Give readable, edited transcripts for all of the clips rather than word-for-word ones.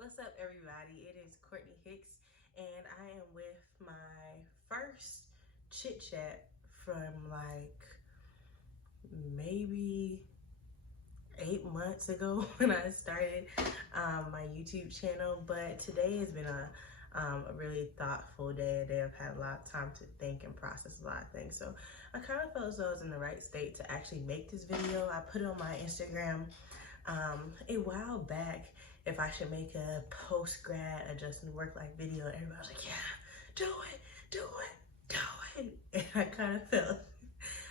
What's up, everybody? It is Courtney Hicks, and I am with my first chit chat from like maybe 8 months ago when I started my YouTube channel. But today has been a really thoughtful day, a day I've had a lot of time to think and process a lot of things. So I kind of felt as though I was in the right state to actually make this video. I put it on my Instagram a while back if I should make a post-grad adjusting work life video. Everybody was like, yeah, do it, do it, do it. And I kind of felt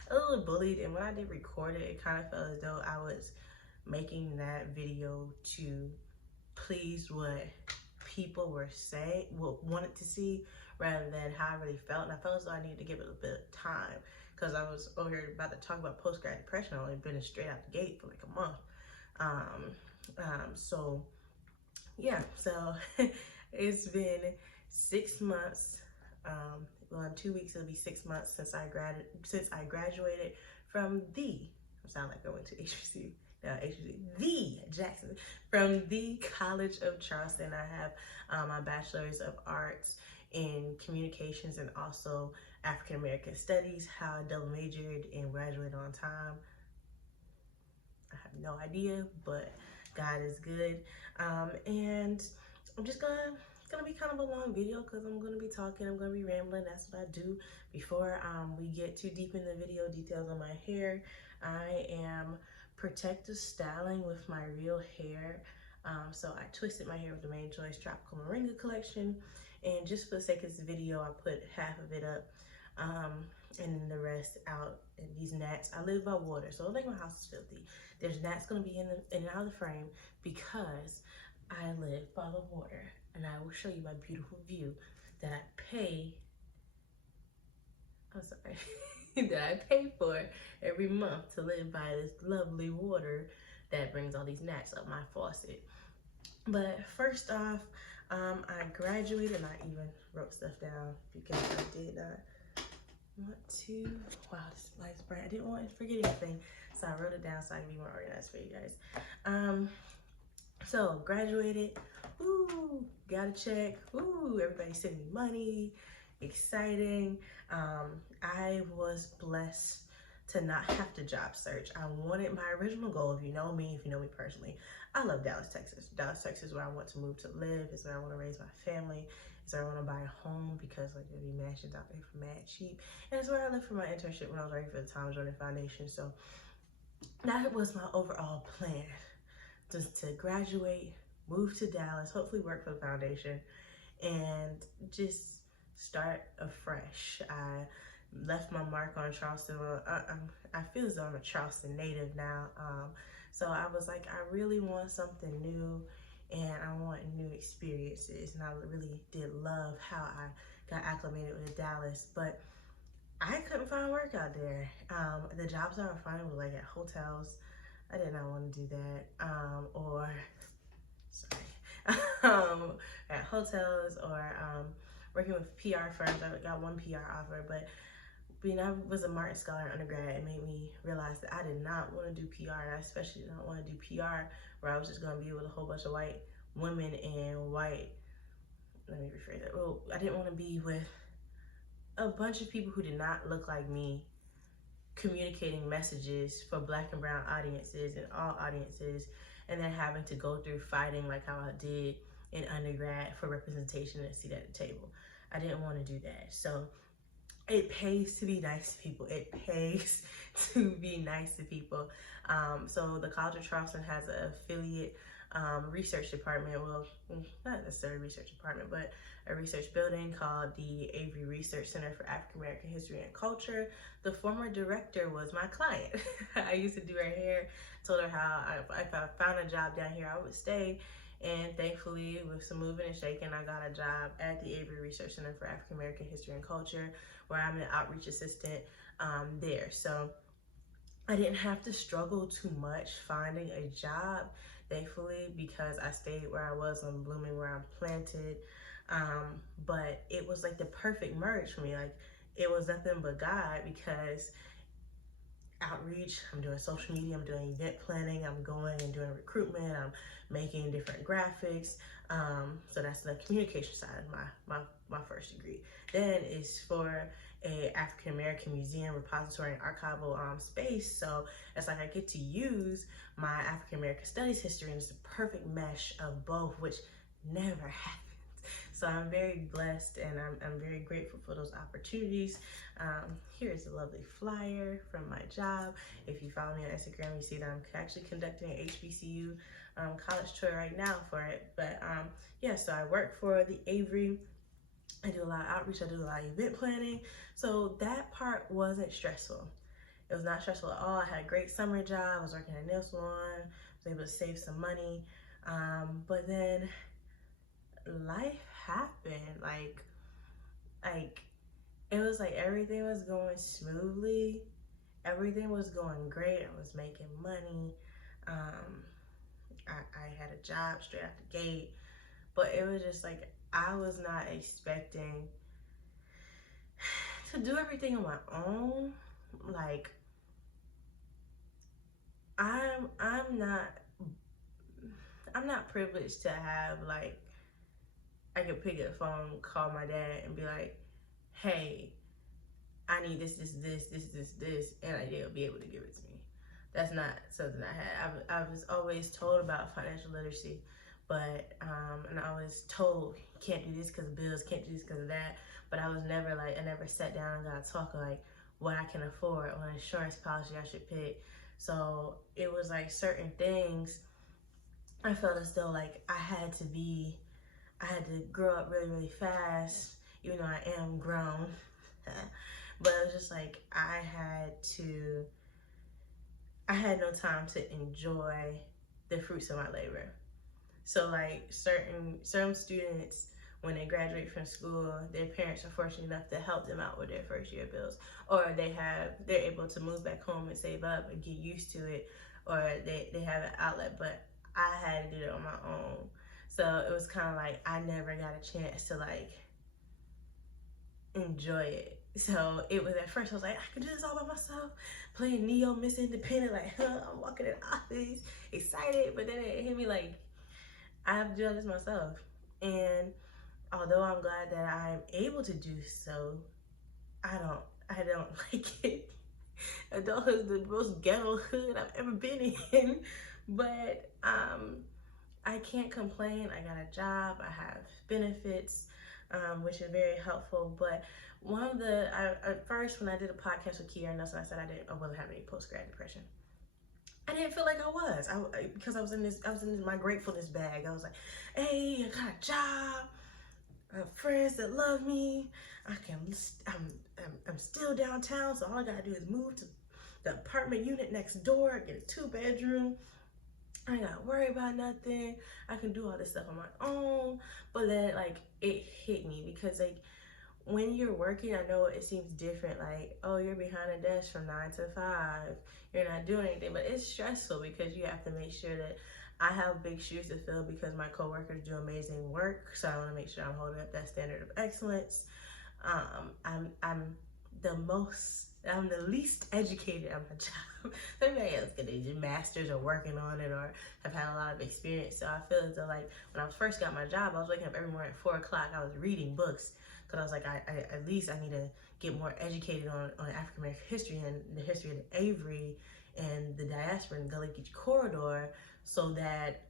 a little bullied. And when I did record it, it kind of felt as though I was making that video to please what people were saying, what wanted to see, rather than how I really felt. And I felt as though I needed to give it a bit of time because I was over here about to talk about post-grad depression. I've only been straight out the gate for like a month. So yeah, so it's been 6 months. Well, in 2 weeks it'll be 6 months since I graduated from the. I sound like I went to HBCU. No, HBCU, the Jackson, from the College of Charleston. I have my bachelor's of arts in communications and also African American studies. How I double majored and graduated on time, I have no idea, but God is good. And I'm just it's gonna be kind of a long video because I'm gonna be talking, I'm gonna be rambling. That's what I do. Before we get too deep in the video details on my hair, I am protective styling with my real hair. So I twisted my hair with the Main Choice Tropical Moringa collection, and just for the sake of this video, I put half of it up and then the rest out. And these gnats, I live by water, so I don't think my house is filthy. There's gnats gonna be in and out of the frame because I live by the water, and I will show you my beautiful view that I pay. I'm sorry, that I pay for every month to live by this lovely water that brings all these gnats up my faucet. But first off, I graduated, and I even wrote stuff down because I did not want to. Wow, this light's bright. I didn't want to forget anything, so I wrote it down so I can be more organized for you guys. So graduated, woo, got a check, woo, everybody sent me money, exciting. I was blessed to not have to job search. I wanted my original goal. If you know me personally, I love Dallas, Texas. Dallas, Texas is where I want to move to live. It's where I want to raise my family. It's where I want to buy a home because like there'll be mansions out there for mad cheap. And it's where I lived for my internship when I was ready for the Thomas Jordan Foundation. So that was my overall plan. Just to graduate, move to Dallas, hopefully work for the foundation, and just start afresh. I left my mark on Charleston. I feel as though I'm a Charleston native now. So I was like, I really want something new, and I want new experiences. And I really did love how I got acclimated with Dallas, but I couldn't find work out there. The jobs I was finding were like at hotels. I did not want to do that. At hotels or working with PR firms. I got one PR offer, but being I was a Martin Scholar undergrad, it made me realize that I did not want to do PR, and I especially did not want to do PR where I was just going to be with a whole bunch of white women and white, let me rephrase that. Well, I didn't want to be with a bunch of people who did not look like me communicating messages for Black and brown audiences and all audiences, and then having to go through fighting like how I did in undergrad for representation and a seat at the table. I didn't want to do that. So it pays to be nice to people. It pays to be nice to people. So the College of Charleston has an affiliate research department. Well, not necessarily a research department, but a research building called the Avery Research Center for African American History and Culture. The former director was my client. I used to do her hair, told her how if I found a job down here, I would stay. And thankfully, with some moving and shaking, I got a job at the Avery Research Center for African American History and Culture, where I'm an outreach assistant there. So I didn't have to struggle too much finding a job, thankfully, because I stayed where I was. I'm blooming where I'm planted. But it was like the perfect merge for me. Like, it was nothing but God, because outreach, I'm doing social media, I'm doing event planning, I'm going and doing recruitment, I'm making different graphics. So that's the communication side of my first degree. Then it's for a African American museum, repository, and archival space. So it's like I get to use my African American studies history, and it's a perfect mesh of both, which never happens. So I'm very blessed, and I'm very grateful for those opportunities. Here's a lovely flyer from my job. If you follow me on Instagram, you see that I'm actually conducting an HBCU college tour right now for it. But yeah, so I work for the Avery. I do a lot of outreach, I do a lot of event planning. So that part wasn't stressful. It was not stressful at all. I had a great summer job. I was working at a nail salon. I was able to save some money. But then life happened. Like it was like everything was going smoothly. Everything was going great. I was making money. I had a job straight out the gate. But it was just like I was not expecting to do everything on my own. Like I'm not privileged to have like I could pick up the phone, call my dad, and be like, "Hey, I need this, and he'll be able to give it to me." That's not something I had. I was always told about financial literacy, but and I was told you can't do this because of bills, can't do this because of that. But I was never like I never sat down and got a talk like what I can afford or an insurance policy I should pick. So it was like certain things I felt as though like I had to grow up really, really fast, even though I am grown. But it was just like I had no time to enjoy the fruits of my labor. So like certain students, when they graduate from school, their parents are fortunate enough to help them out with their first year bills, or they're able to move back home and save up and get used to it, or they have an outlet. But I had to do it on my own. So it was kind of like I never got a chance to like enjoy it. So it was at first I was like, I could do this all by myself, playing Neo, Miss Independent, like I'm walking in office, excited. But then it hit me like I have to do this myself. And although I'm glad that I'm able to do so, I don't like it. Adulthood is the most ghetto hood I've ever been in. But I can't complain. I got a job, I have benefits, which is very helpful. But at first when I did a podcast with Kiara Nelson, I said I wasn't having any post-grad depression. I didn't feel like I was. Because I was in my gratefulness bag. I was like, hey, I got a job. I have friends that love me. I'm still downtown, so all I gotta do is move to the apartment unit next door, get a 2-bedroom. I ain't gotta worry about nothing. I can do all this stuff on my own. But then like it hit me because like when you're working, I know it seems different, like, oh, you're behind a desk from 9 to 5, you're not doing anything, but it's stressful because you have to make sure that I have big shoes to fill because my coworkers do amazing work, so I want to make sure I'm holding up that standard of excellence. I'm the least educated at my job. Everybody else can do masters or working on it or have had a lot of experience. So I feel as though like when I first got my job, I was waking up every morning at 4 o'clock. I was reading books because I was like, I at least I need to get more educated on African American history and the history of the Avery and the diaspora and the Gullah Geechee corridor, so that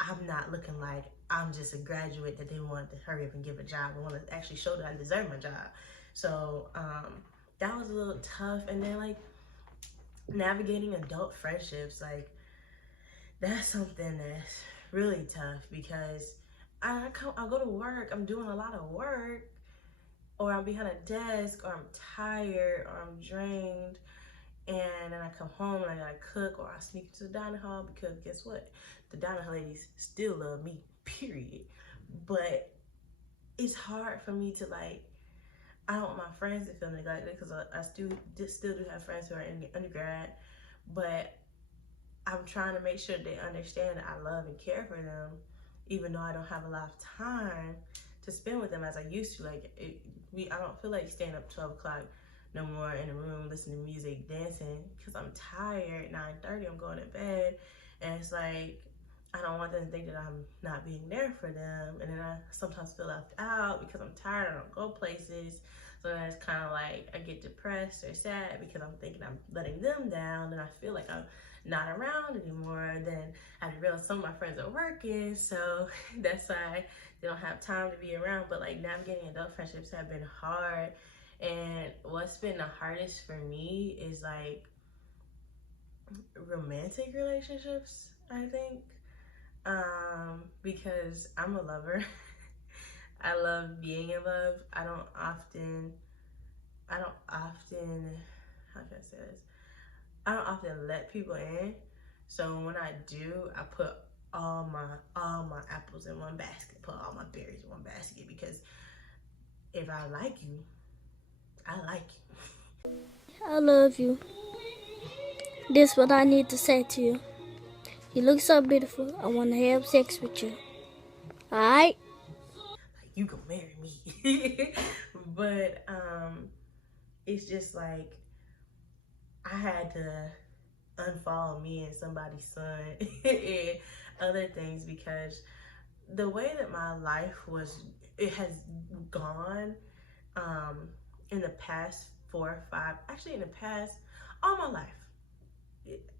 I'm not looking like I'm just a graduate that they want to hurry up and give a job. I want to actually show that I deserve my job. So that was a little tough. And then like navigating adult friendships, like that's something that's really tough because I go to work, I'm doing a lot of work, or I'm behind a desk, or I'm tired, or I'm drained, and then I come home and I gotta cook, or I sneak to the dining hall because guess what? The dining hall ladies still love me, period. But it's hard for me to like, I don't want my friends to feel neglected because I still do have friends who are in undergrad, but I'm trying to make sure they understand that I love and care for them, even though I don't have a lot of time to spend with them as I used to. Like I don't feel like staying up 12 o'clock no more in a room listening to music, dancing, because I'm tired. 9:30, I'm going to bed, and it's like I don't want them to think that I'm not being there for them, and then I sometimes feel left out because I'm tired. I don't go places, so then it's kind of like I get depressed or sad because I'm thinking I'm letting them down, and I feel like I'm not around anymore. Then I realize some of my friends are working, so that's why they don't have time to be around. But like navigating adult friendships have been hard, and what's been the hardest for me is like romantic relationships, I think, because I'm a lover. I love being in love. I don't often how can I say this, I don't often let people in. So when I do, I put all my apples in one basket, put all my berries in one basket, because if I like you, I like you. I love you. This is what I need to say to you. You look so beautiful. I want to have sex with you. Alright? Like, you gonna marry me. But it's just like I had to unfollow me and somebody's son and other things, because the way that my life it has gone, um, in the past 4 or 5, actually in the past, all my life,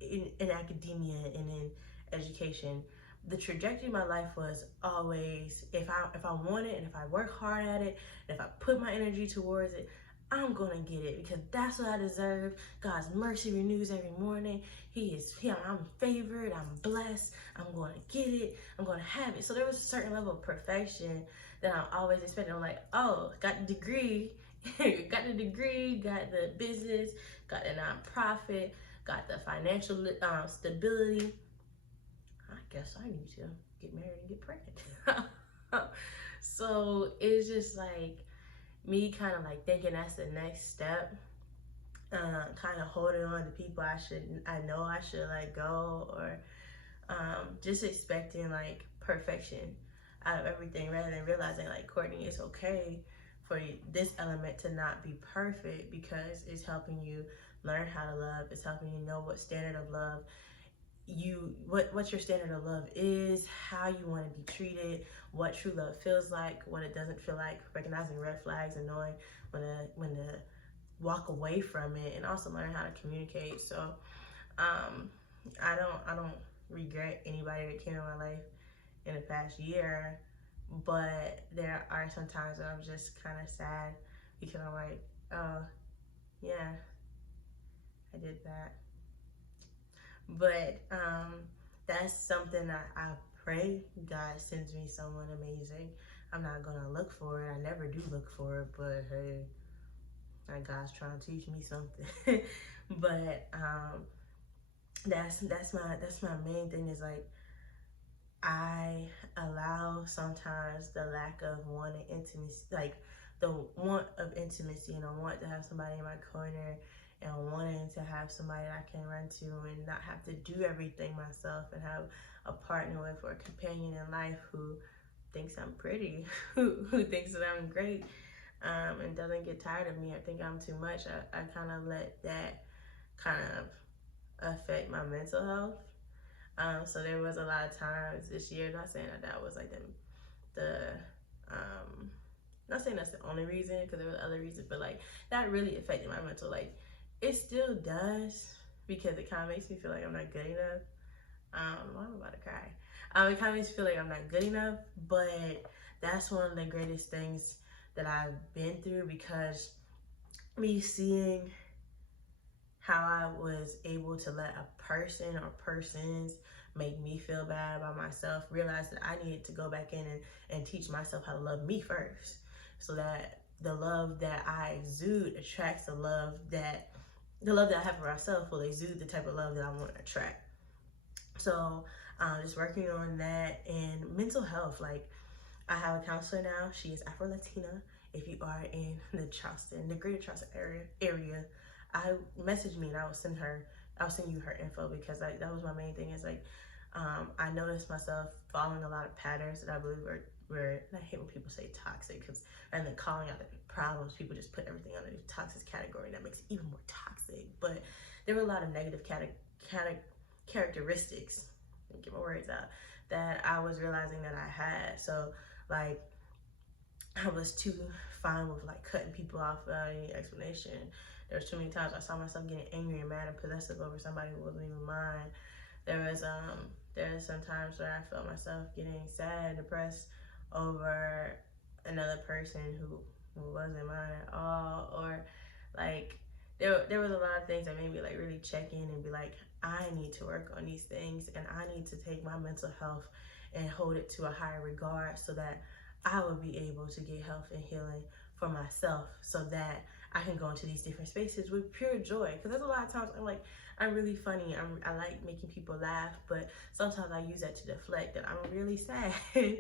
in academia and in education, the trajectory of my life was always, if I want it and if I work hard at it and if I put my energy towards it, I'm gonna get it, because that's what I deserve. God's mercy renews every morning. I'm favored, I'm blessed, I'm gonna get it, I'm gonna have it. So there was a certain level of perfection that I always expected. I'm like, oh, got the degree, got the business, got the nonprofit, got the financial stability. I guess I need to get married and get pregnant. So it's just like me kind of like thinking that's the next step. Kind of holding on to people I know I should let go, or just expecting like perfection out of everything, rather than realizing like, Courtney, it's okay for this element to not be perfect, because it's helping you learn how to love. It's helping you know what standard of love what your standard of love is, how you want to be treated, what true love feels like, what it doesn't feel like, recognizing red flags and knowing when to walk away from it, and also learn how to communicate. So I don't regret anybody that came in my life in the past year, but there are some times that I'm just kind of sad, because I'm like, oh yeah, I did that. But that's something that I pray God sends me someone amazing. I'm not gonna look for it. I never do look for it, but hey, like, God's trying to teach me something. But that's my main thing, is like I allow sometimes the lack of wanting intimacy, like the want of intimacy, and I want to have somebody in my corner, and wanting to have somebody I can run to and not have to do everything myself, and have a partner with, or a companion in life who thinks I'm pretty, who thinks that I'm great, and doesn't get tired of me or think I'm too much. I kind of let that kind of affect my mental health. So there was a lot of times this year, not saying that was like the not saying that's the only reason, because there were other reasons, but like that really affected my mental. Like it still does, because it kind of makes me feel like I'm not good enough. I'm about to cry. It kind of makes me feel like I'm not good enough, but that's one of the greatest things that I've been through, because me seeing how I was able to let a person or persons make me feel bad about myself, realize that I needed to go back in and teach myself how to love me first, so that the love that I exude attracts the love that I have for myself will exude the type of love that I want to attract. So just working on that. And mental health, like I have a counselor now. She is Afro-Latina. If you are in the greater Charleston area, I message me and I'll send you her info, because that was my main thing, is like I noticed myself following a lot of patterns that I believe are where, and I hate when people say toxic, because and then calling out the problems, people just put everything under the toxic category, and that makes it even more toxic. But there were a lot of negative characteristics, get my words out, that I was realizing that I had. So like, I was too fine with like cutting people off without any explanation. There was too many times I saw myself getting angry and mad and possessive over somebody who wasn't even mine. There was some times where I felt myself getting sad and depressed over another person who wasn't mine at all. Or like, there was a lot of things that made me like really check in and be like, I need to work on these things, and I need to take my mental health and hold it to a higher regard, so that I will be able to get health and healing for myself, so that I can go into these different spaces with pure joy. Because there's a lot of times I'm really funny. I like making people laugh, but sometimes I use that to deflect that I'm really sad.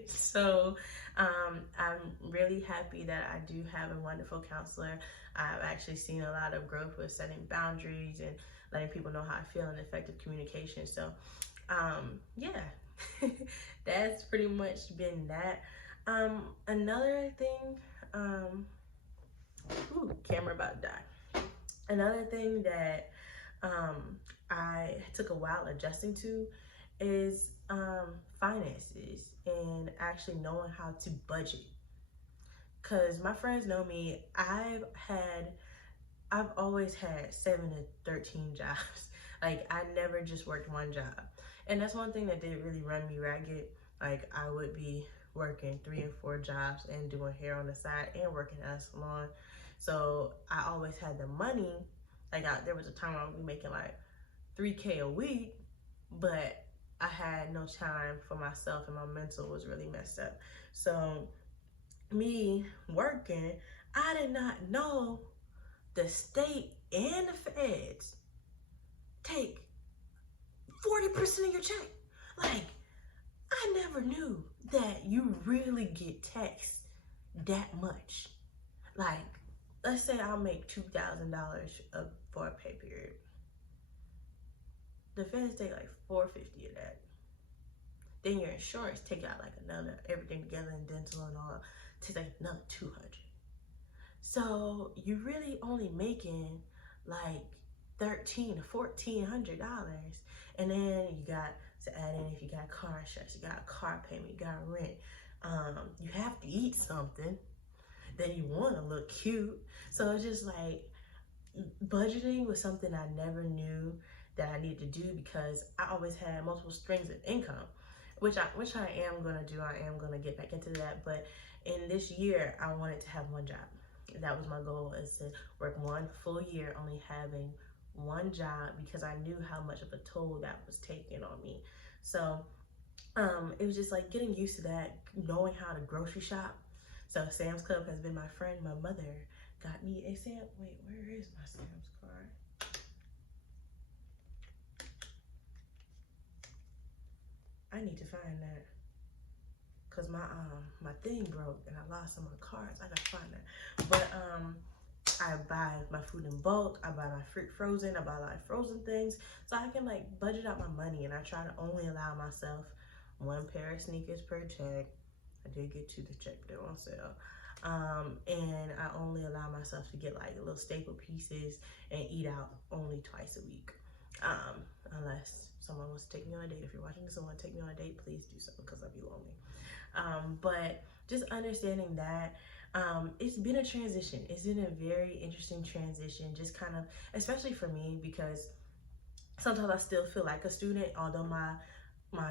So I'm really happy that I do have a wonderful counselor. I've actually seen a lot of growth with setting boundaries and letting people know how I feel, and effective communication. So yeah, that's pretty much been that. Another thing, camera about to die. Another thing that I took a while adjusting to is finances, and actually knowing how to budget. Cause my friends know me, I've always had 7 to 13 jobs. Like, I never just worked one job. And that's one thing that did really run me ragged. Like, I would be working 3 and 4 jobs and doing hair on the side and working at a salon. So I always had the money. Like, there was a time I would be making like $3K a week, but I had no time for myself, and my mental was really messed up. So me working, I did not know the state and the feds take 40% of your check. Like, I never knew that you really get taxed that much. Like, let's say I'll make $2,000 for a pay period. The feds take like $450 of that. Then your insurance take out like another, everything together, and dental and all, takes like another $200. So you're really only making like $1,300 to $1,400, and then you got to add in if you got car insurance, you got a car payment, you got rent. You have to eat something. Then you want to look cute. So it's just like, budgeting was something I never knew that I needed to do, because I always had multiple streams of income, which I am gonna do. I am gonna get back into that. But in this year, I wanted to have one job. That was my goal, is to work one full year only having one job, because I knew how much of a toll that was taking on me. So it was just like getting used to that, knowing how to grocery shop. So Sam's Club has been my friend. My mother got me a wait, where is my Sam's card? I need to find that, cause my thing broke and I lost some of the cards. I gotta find that. But I buy my food in bulk. I buy my fruit frozen. I buy a lot of frozen things, so I can like budget out my money. And I try to only allow myself one pair of sneakers per check. I did get 2 to check, but they're on sale. And I only allow myself to get like little staple pieces and eat out only twice a week. Unless someone wants to take me on a date. If you're watching this and want to take me on a date, please do so, because I'll be lonely. But just understanding that it's been a transition. It's been a very interesting transition, just kind of, especially for me, because sometimes I still feel like a student, although my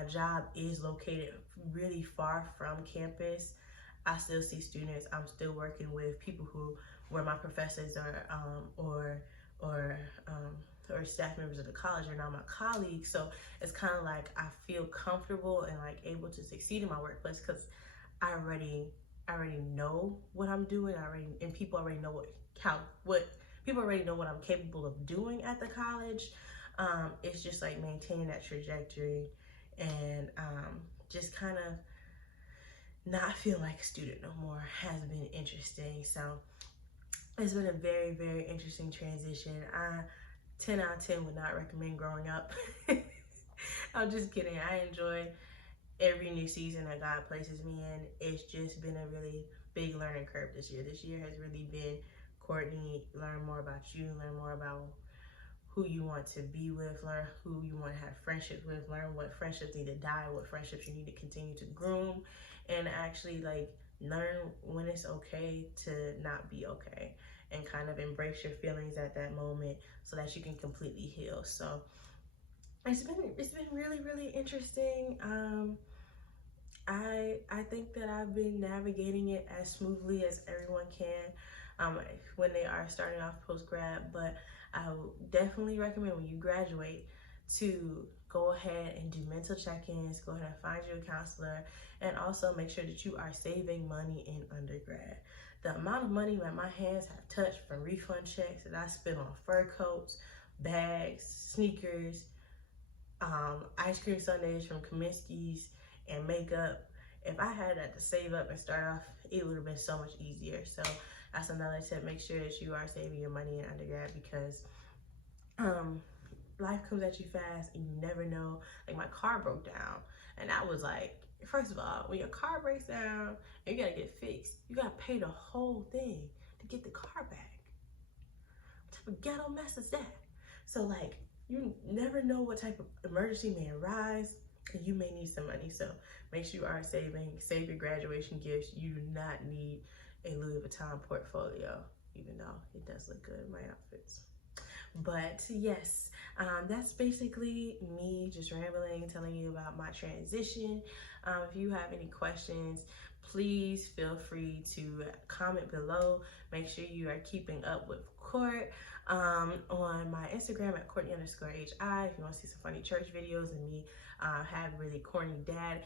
job is located really far from campus. I still see students. I'm still working with people who were my professors, or staff members of the college, are now my colleagues. So it's kind of like I feel comfortable and like able to succeed in my workplace, because I already know what I'm doing. And people already know people already know what I'm capable of doing at the college. It's just like maintaining that trajectory, and just kind of not feel like a student no more has been interesting. So it's been a very, very interesting transition. 10 out of 10 would not recommend growing up. I'm just kidding. I enjoy every new season that God places me in, it's just been a really big learning curve this year. This year has really been, Courtney, learn more about you, learn more about who you want to be with, learn who you want to have friendships with, learn what friendships need to die, what friendships you need to continue to groom, and actually like learn when it's okay to not be okay, and kind of embrace your feelings at that moment so that you can completely heal. So it's been really, really interesting. I think that I've been navigating it as smoothly as everyone can when they are starting off post grad. But I would definitely recommend when you graduate to go ahead and do mental check-ins. Go ahead and find you a counselor, and also make sure that you are saving money in undergrad. The amount of money that my hands have touched from refund checks that I spent on fur coats, bags, sneakers, ice cream sundaes from Kaminsky's, and makeup. If I had that to save up and start off, it would have been so much easier. So that's another tip. Make sure that you are saving your money in undergrad, because life comes at you fast and you never know. Like my car broke down, and I was like, first of all, when your car breaks down and you gotta get fixed, you gotta pay the whole thing to get the car back. What type of ghetto mess is that? So like, you never know what type of emergency may arise, and you may need some money. So make sure you are saving. Save your graduation gifts. You do not need a Louis Vuitton portfolio, even though it does look good in my outfits. But yes, that's basically me just rambling, telling you about my transition. If you have any questions, please feel free to comment below. Make sure you are keeping up with Court on my Instagram at Courtney_HI. If you want to see some funny church videos and me have really corny dad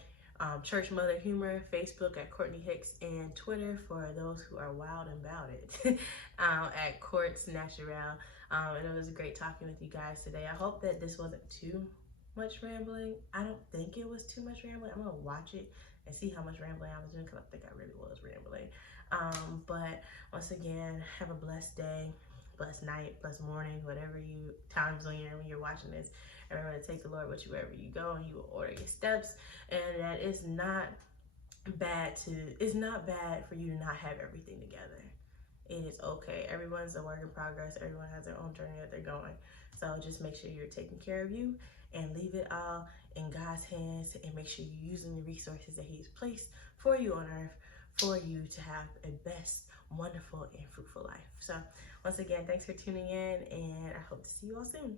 church mother humor, Facebook at Courtney Hicks, and Twitter for those who are wild about it at Courts Natural. And it was great talking with you guys today. I hope that this wasn't too much rambling. I don't think it was too much rambling. I'm gonna watch it and see how much rambling I was doing, because I think I really was rambling. But once again, have a blessed day, blessed night, blessed morning, whatever you time zone you're in when you're watching this. And remember to take the Lord with you wherever you go, and He will order your steps. And that it's not bad for you to not have everything together. It is okay. Everyone's a work in progress. Everyone has their own journey that they're going. So just make sure you're taking care of you and leave it all in God's hands, and make sure you're using the resources that He's placed for you on earth for you to have a best, wonderful, and fruitful life. So once again, thanks for tuning in, and I hope to see you all soon.